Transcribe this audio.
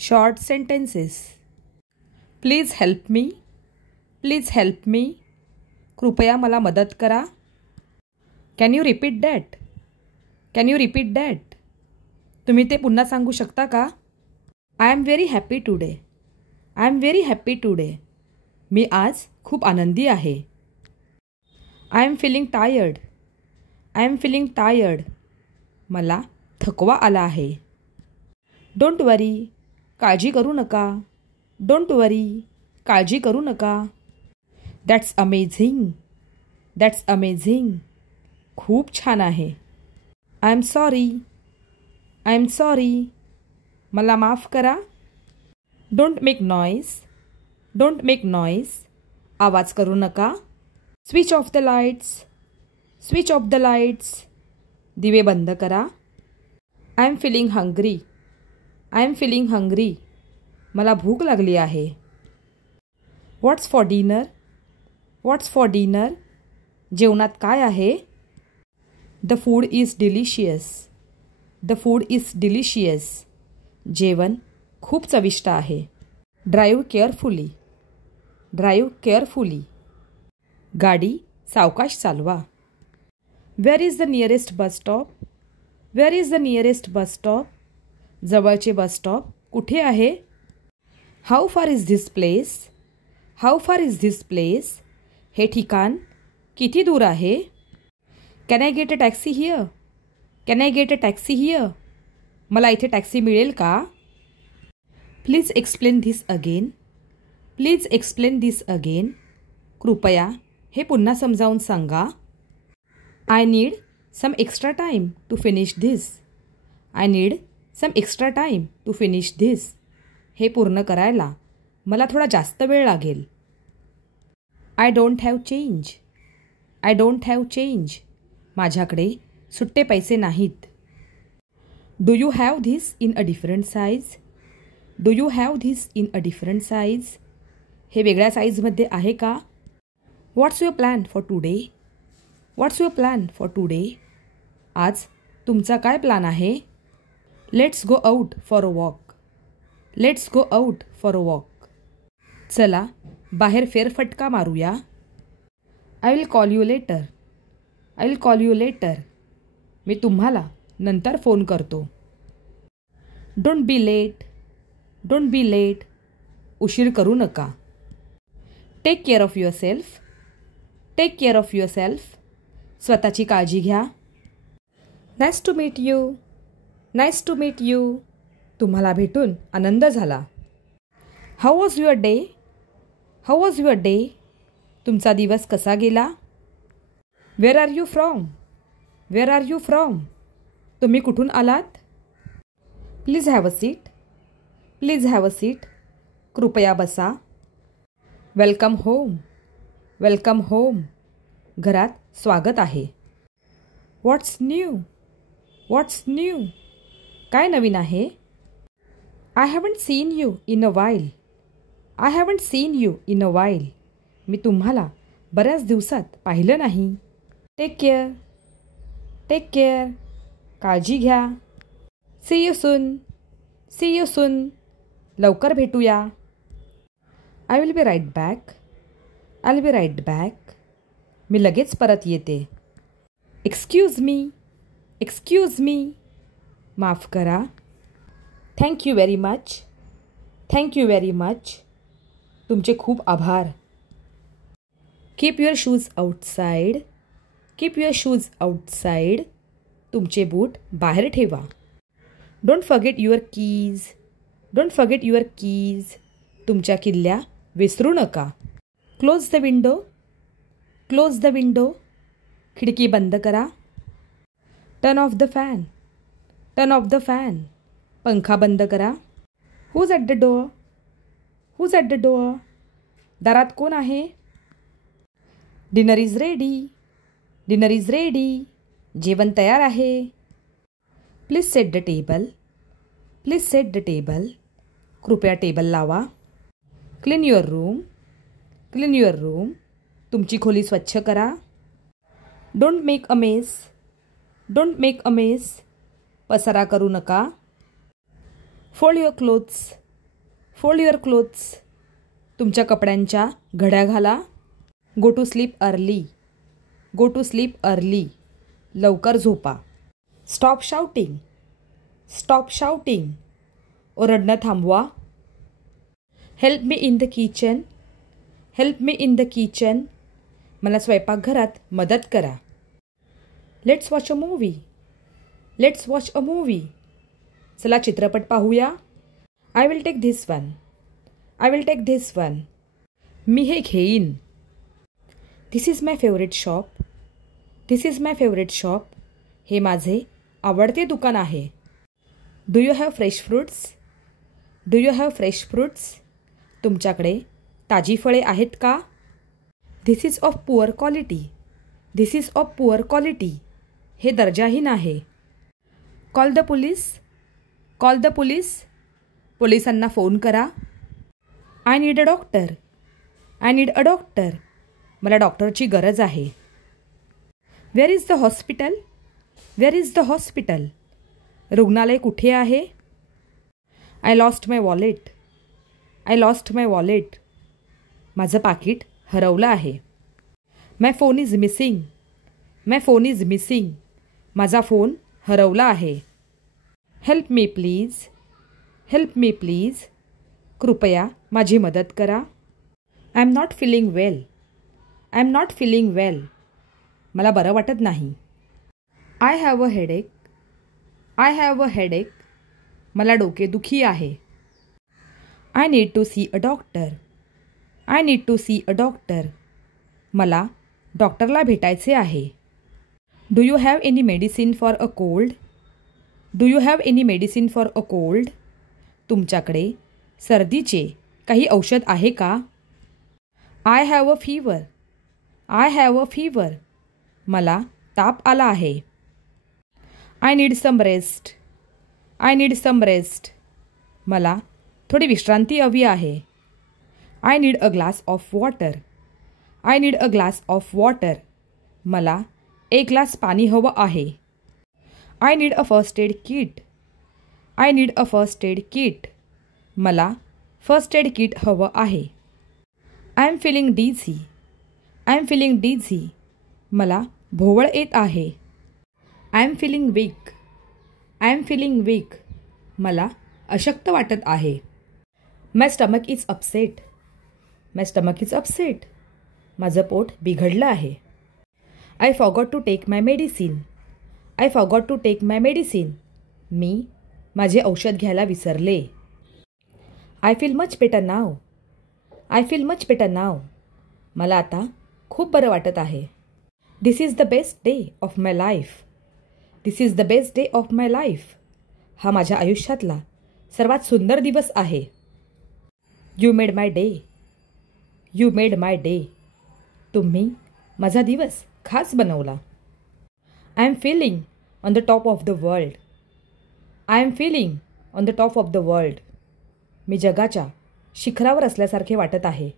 Short sentences. Please help me. Please help me. कृपया मला मदत करा. Can you repeat that? Can you repeat that? तुम्ही ते पुन्हा सांगू शकता का? I am very happy today. I am very happy today. मी आज खूप आनंदी आहे. I am feeling tired. I am feeling tired. मला थकवा आला आहे. Don't worry. काळजी करू नका. Don't worry. काळजी करू नका. That's amazing. That's amazing. खूप छान आहे. I am sorry. I am sorry. मला माफ करा. Don't make noise. Don't make noise. आवाज करू नका. Switch off the lights. Switch off the lights. दिवे बंद करा. I am feeling hungry. I am feeling hungry. मला भूक लागली आहे. What's for dinner? What's for dinner? जेवणात काय आहे? The food is delicious. The food is delicious. जेवण खूप चविष्ट आहे. Drive carefully. Drive carefully. गाडी सावकाश चालवा. Where is the nearest bus stop? Where is the nearest bus stop? जवळचे बस स्टॉप कुठे आहे? How far is this place? How far is this place? हे ठिकाण किती दूर आहे? Can I get a taxi here? Can I get a taxi here? मला इथे टॅक्सी मिळेल का? Please explain this again. Please explain this again. कृपया हे पुन्हा समजावून सांगा. I need some extra time to finish this. I need some extra time to finish this. हे पूर्ण करायला मला थोडा जास्त वेळ लागेल. I don't have change. I don't have change. माझ्याकडे सुट्टे पैसे नाहीत. Do you have this in a different size? Do you have this in a different size? हे वेगळ्या साईजमध्ये आहे का? What's your plan for today? What's your plan for today? आज तुमचा काय प्लॅन आहे? Let's go out for a walk. Let's go out for a walk. चला बाहेर फेरफटका मारूया. I will call you later. I will call you later. मी तुम्हाला नंतर phone करतो. Don't be late. Don't be late. उशीर करू नका. Take care of yourself. Take care of yourself. स्वतःची काळजी घ्या. Nice to meet you. Nice to meet you. तुम्हाला भेटून आनंद झाला. How was your day? How was your day? तुमचा दिवस कसा गेला? Where are you from? Where are you from? तुम्ही कुठून आलात? Please have a seat. Please have a seat. कृपया बसा. Welcome home. Welcome home. घरात स्वागत आहे. What's new? What's new? काय नवीन आहे? I haven't seen you in a while. I haven't seen you in a while. मी तुम्हाला बऱ्याच दिवसात पाहिलं नाही. Take care. Take care. काळजी घ्या. See you soon. See you soon. लवकर भेटूया. I will be right back. I'll be right back. मी लगेच परत येते. Excuse me. Excuse me. माफ करा. Thank you very much. Thank you very much. तुमचे खूप आभार. Keep your shoes outside. Keep your shoes outside. तुमचे बूट बाहेर ठेवा. Don't forget your keys. Don't forget your keys. तुमच्या किल्ल्या विसरू नका. Close the window. Close the window. खिडकी बंद करा. Turn off the fan. Turn off the fan. पंखा बंद करा. Who's at the door? Who's at the door? दारात कोण आहे? Dinner is ready. Dinner is ready. जेवण तयार आहे. Please set the table. Please set the table. कृपया टेबल लावा. Clean your room. Clean your room. तुमची खोली स्वच्छ करा. Don't make a mess. Don't make a mess. पसारा करू नका. Fold your clothes. Fold your clothes. तुमच्या कपड्यांच्या घड्या घाला. Go to sleep early. Go to sleep early. लवकर झोपा. Stop shouting. Stop shouting. ओरडणं थांबवा. Help me in the kitchen. Help me in the kitchen. मला स्वयंपाकघरात मदत करा. Let's watch a movie. Let's watch a movie. चला चित्रपट पाहूया. I will take this one. I will take this one. मी हे घेईन. This is my favourite shop. This is my favourite shop. हे माझे आवडते दुकान आहे. Do you have fresh fruits. Do you have fresh fruits. तुमच्याकडे ताजी फळे आहेत का. This is of poor quality. This is of poor quality. हे दर्जाहीन आहे. Call the police. Call the police. पोलिसांना फोन करा. I need a doctor. I need a doctor. मला डॉक्टरची गरज आहे. Where is the hospital. Where is the hospital. रुग्णालय कुठे आहे. I lost my wallet. I lost my wallet. माझं पाकीट हरवलं आहे. My phone is missing. My phone is missing. माझा फोन हरवला आहे. Help me please. Help me please. कृपया माझी मदत करा. I am not feeling well. I am not feeling well. मला बरं वाटत नाही. I have a headache. I have a headache. मला डोकेदुखी आहे. I need to see a doctor. I need to see a doctor. मला डॉक्टरला भेटायचे आहे. Do you have any medicine for a cold. Do you have any medicine for a cold. तुमच्याकडे सर्दीचे काही औषध आहे का. I have a fever. I have a fever. मला ताप आला आहे. I need some rest. I need some rest. मला थोडी विश्रांती हवी आहे. I need a glass of water. I need a glass of water. मला एक ग्लास पाणी हवं आहे. I need a first aid kit. I need a first aid kit. मला फर्स्ट एड किट हवं आहे. I am feeling dizzy. I am feeling dizzy. मला भोवळ येत आहे. I am feeling weak. I am feeling weak. मला अशक्त वाटत आहे. My stomach is upset. My stomach is upset. माझं पोट बिघडलं आहे. I forgot to take my medicine. I forgot to take my medicine. मी माझे औषध घ्यायला विसरले. I feel much better now. I feel much better now. मला आता खूप बरं वाटत आहे. This is the best day of my life. This is the best day of my life. हा माझ्या आयुष्यातला सर्वात सुंदर दिवस आहे. You made my day. You made my day. तुम्ही माझा दिवस खास बनवला. I am feeling on the top of the world. I am feeling on the top of the world. मी जगाच्या शिखरावर असल्यासारखे वाटत आहे.